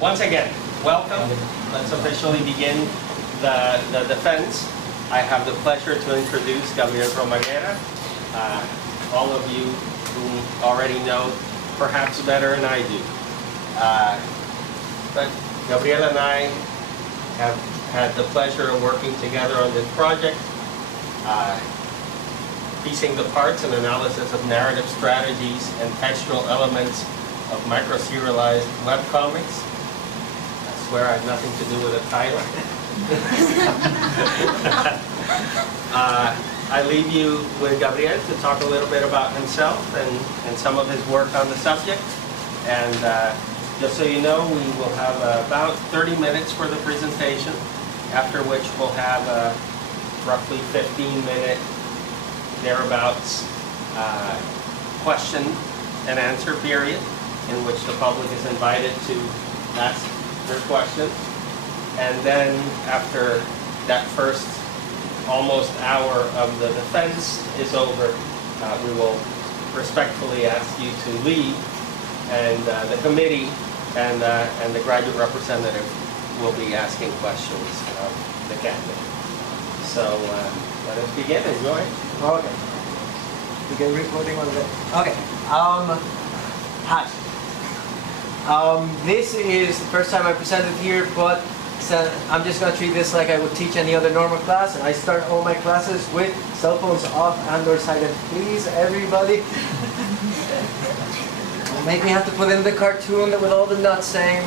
Once again, welcome. Let's officially begin the defense. I have the pleasure to introduce Gabriel Romaguera. All of you who already know perhaps better than I do. But Gabriel and I have had the pleasure of working together on this project, piecing the parts and analysis of narrative strategies and textual elements of microserialized webcomics. I swear I have nothing to do with the title. I leave you with Gabriel to talk a little bit about himself and some of his work on the subject. And just so you know, we will have about 30 minutes for the presentation, after which we'll have a roughly 15-minute, thereabouts, question and answer period, in which the public is invited to ask their questions. And then after that first almost hour of the defense is over, we will respectfully ask you to leave, and the committee and the graduate representative will be asking questions of the candidate. So let us begin. Enjoy. Okay. Begin recording on the. Okay. Hi. This is the first time I presented here, but I'm just going to treat this like I would teach any other normal class, and I start all my classes with cell phones off and/or silent. Please, everybody. Make me have to put in the cartoon with all the nuts saying,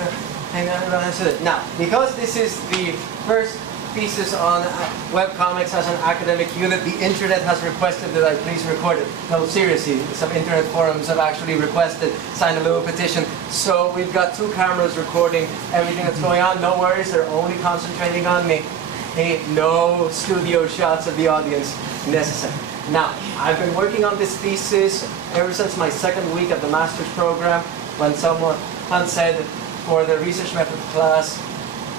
now, because this is the first thesis on webcomics as an academic unit, the internet has requested that I please record it. No, seriously, some internet forums have actually requested, signed a little petition. So we've got 2 cameras recording everything that's going on. No worries, they're only concentrating on me. Hey, no studio shots of the audience necessary. Now, I've been working on this thesis ever since my 2nd week of the master's program, when someone said for the research method class,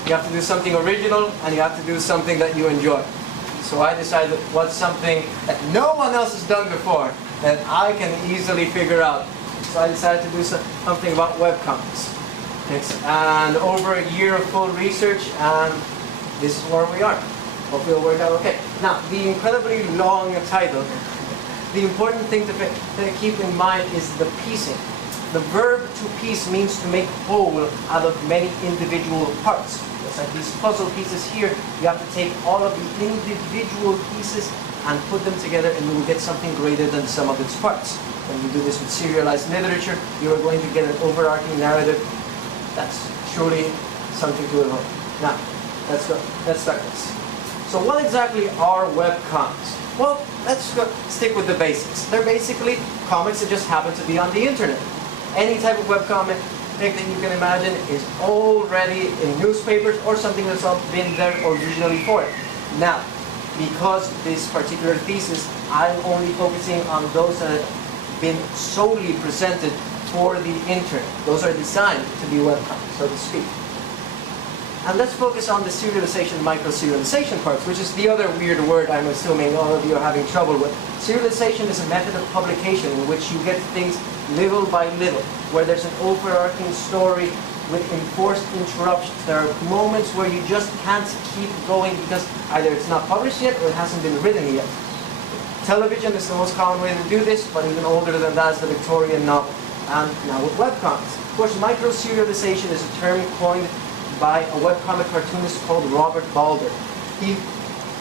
you have to do something original and you have to do something that you enjoy. So I decided what's something that no one else has done before that I can easily figure out. So I decided to do something about webcomics. And over a year of full research, and this is where we are. Hopefully it'll work out okay. Now, the incredibly long title, the important thing to keep in mind is the piecing. The verb to piece means to make whole out of many individual parts. It's like these puzzle pieces here. You have to take all of the individual pieces and put them together, and you will get something greater than some of its parts. When you do this with serialized literature, you are going to get an overarching narrative that's truly something to evoke. Now, let's start this. So what exactly are webcomics? Well, let's stick with the basics. They're basically comics that just happen to be on the internet. Any type of webcomic that you can imagine is already in newspapers or something that's been there originally for it. Now, because this particular thesis, I'm only focusing on those that have been solely presented for the internet. Those are designed to be webcomics, so to speak. And let's focus on the serialization, microserialization parts, which is the other weird word I'm assuming all of you are having trouble with. Serialization is a method of publication in which you get things little by little, where there's an overarching story with enforced interruptions. There are moments where you just can't keep going because either it's not published yet or it hasn't been written yet. Television is the most common way to do this, but even older than that is the Victorian novel. And now with webcomics. Of course, microserialization is a term coined by a webcomic cartoonist called Robert Balder. He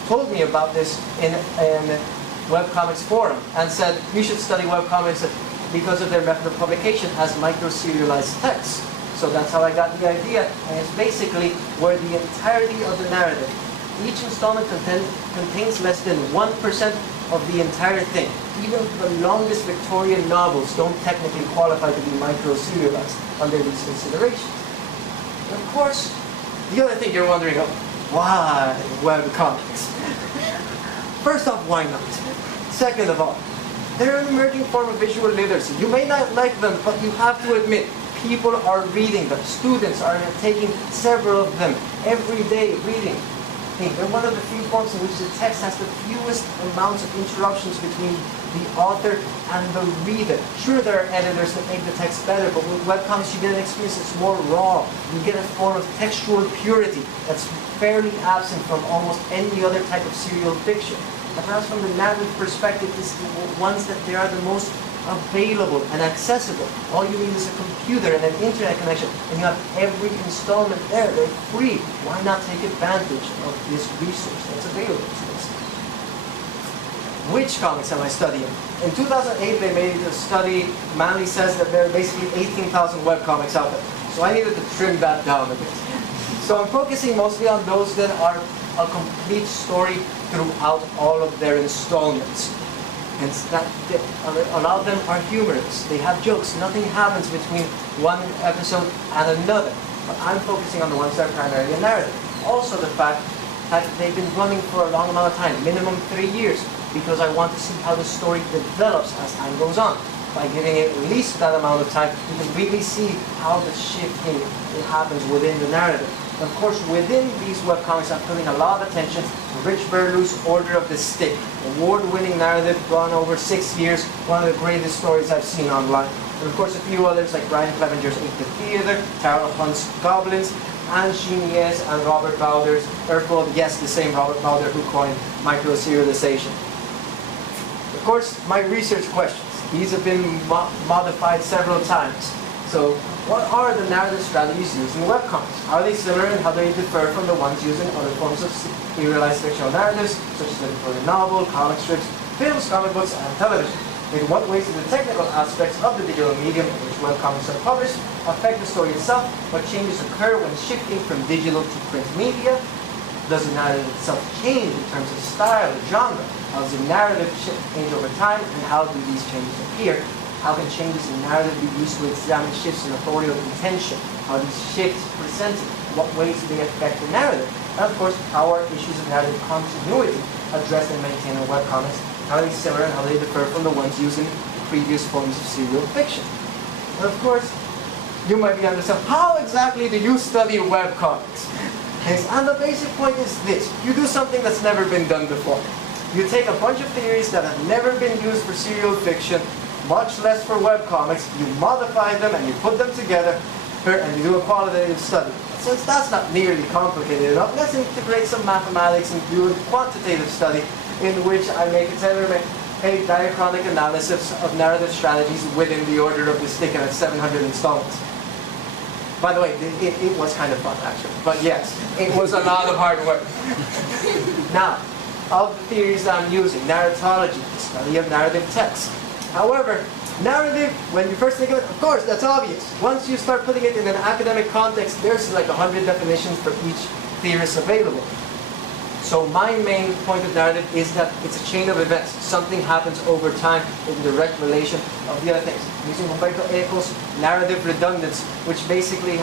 told me about this in a webcomics forum and said you should study webcomics because of their method of publication as microserialized text. So that's how I got the idea, and it's basically where the entirety of the narrative, each installment contains less than 1% of the entire thing. Even the longest Victorian novels don't technically qualify to be microserialized under these considerations. And of course, the other thing you're wondering, why webcomics? First off, why not? Second of all, they're an emerging form of visual literacy. You may not like them, but you have to admit, people are reading them. Students are taking several of them every day reading. thing. They're one of the few forms in which the text has the fewest amounts of interruptions between the author and the reader. Sure, there are editors that make the text better, but with webcomics you get an experience that's more raw. You get a form of textual purity that's fairly absent from almost any other type of serial fiction. And perhaps from the narrative perspective, it's the ones that they are the most available and accessible. All you need is a computer and an internet connection, and you have every installment there. They're free. Why not take advantage of this resource that's available to us? Which comics am I studying? In 2008, they made a study. Manly says that there are basically 18,000 webcomics out there. So I needed to trim that down a bit. So I'm focusing mostly on those that are a complete story throughout all of their installments. And a lot of them are humorous. They have jokes. Nothing happens between one episode and another. But I'm focusing on the ones that are primarily a narrative. Also the fact that they've been running for a long amount of time, minimum 3 years, because I want to see how the story develops as time goes on. By giving it at least that amount of time, you can really see how the shifting happens within the narrative. Of course, within these webcomics, I'm putting a lot of attention to Rich Burlew's Order of the Stick, award-winning narrative gone over 6 years, one of the greatest stories I've seen online. And of course, a few others like Brian Clevenger's Eat the Theater, Tara Hunt's Goblins, Anne Chiniez and Robert Bowder's Earthworld, yes, the same Robert Bowder who coined microserialization. Of course, my research questions. These have been modified several times. So, what are the narrative strategies used in webcomics? Are they similar and how they differ from the ones used in other forms of serialized fictional narratives, such as the Victorian novel, comic strips, films, comic books, and television? In what ways do the technical aspects of the digital medium in which webcomics are published affect the story itself? What changes occur when shifting from digital to print media? Does the narrative itself change in terms of style or genre? How does the narrative change over time, and how do these changes appear? How can changes in narrative be used to examine shifts in authorial intention? How are these shifts presented? What ways do they affect the narrative? And of course, how are issues of narrative continuity addressed and maintained in webcomics? How are they similar and how they differ from the ones used in previous forms of serial fiction? And of course, you might be understanding, how exactly do you study webcomics? And the basic point is this: you do something that's never been done before. You take a bunch of theories that have never been used for serial fiction, much less for webcomics, you modify them and you put them together, and you do a qualitative study. Since that's not nearly complicated enough, let's integrate some mathematics and do a quantitative study in which I make a diachronic analysis of narrative strategies within the Order of the Stick, and it's 700 installments. By the way, it was kind of fun, actually. But yes, it was a lot of hard work. Now, of the theories that I'm using, narratology, the study of narrative text. However, narrative, when you first think of it, of course, that's obvious. Once you start putting it in an academic context, there's like 100 definitions for each theorist available. So my main point of narrative is that it's a chain of events. Something happens over time in direct relation of the other things. Using Humberto Eco's narrative redundancy, which basically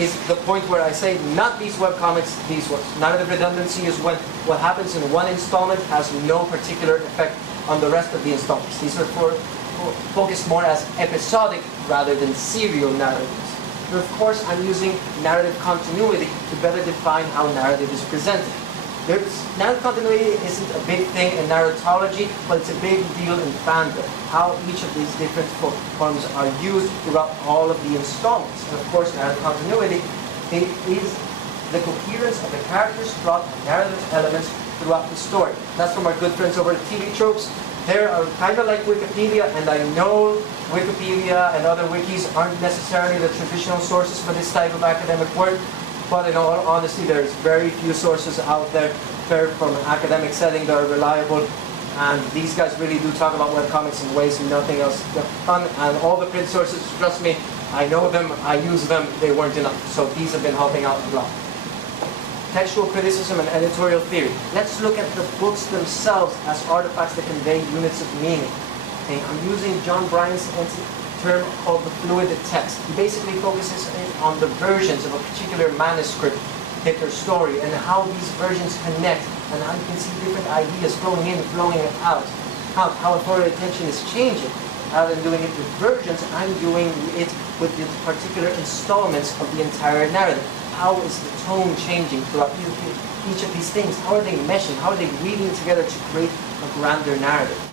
is the point where I say, not these webcomics, these ones. Narrative redundancy is when what happens in one installment has no particular effect on the rest of the installments. These are focused more as episodic rather than serial narratives. And of course, I'm using narrative continuity to better define how narrative is presented. Narrative continuity isn't a big thing in narratology, but it's a big deal in fandom. How each of these different forms are used throughout all of the installments. And of course, narrative continuity is the coherence of the characters, plot, and narrative elements throughout the story. That's from our good friends over at TV Tropes. They are kind of like Wikipedia, and I know Wikipedia and other wikis aren't necessarily the traditional sources for this type of academic work. But in all honesty, there's very few sources out there from an academic setting that are reliable. And these guys really do talk about webcomics in ways nothing else done. And all the print sources, trust me, I know them, I use them, they weren't enough. So these have been helping out a lot. Textual criticism and editorial theory. Let's look at the books themselves as artifacts that convey units of meaning. Okay, I'm using John Bryan's term called the fluid text. He basically focuses on the versions of a particular manuscript, hit or story, and how these versions connect, and how you can see different ideas flowing in, flowing out, how authorial attention is changing. Rather than doing it with versions, I'm doing it with the particular installments of the entire narrative. how is the tone changing throughout each of these things? How are they meshing? How are they weaving together to create a grander narrative?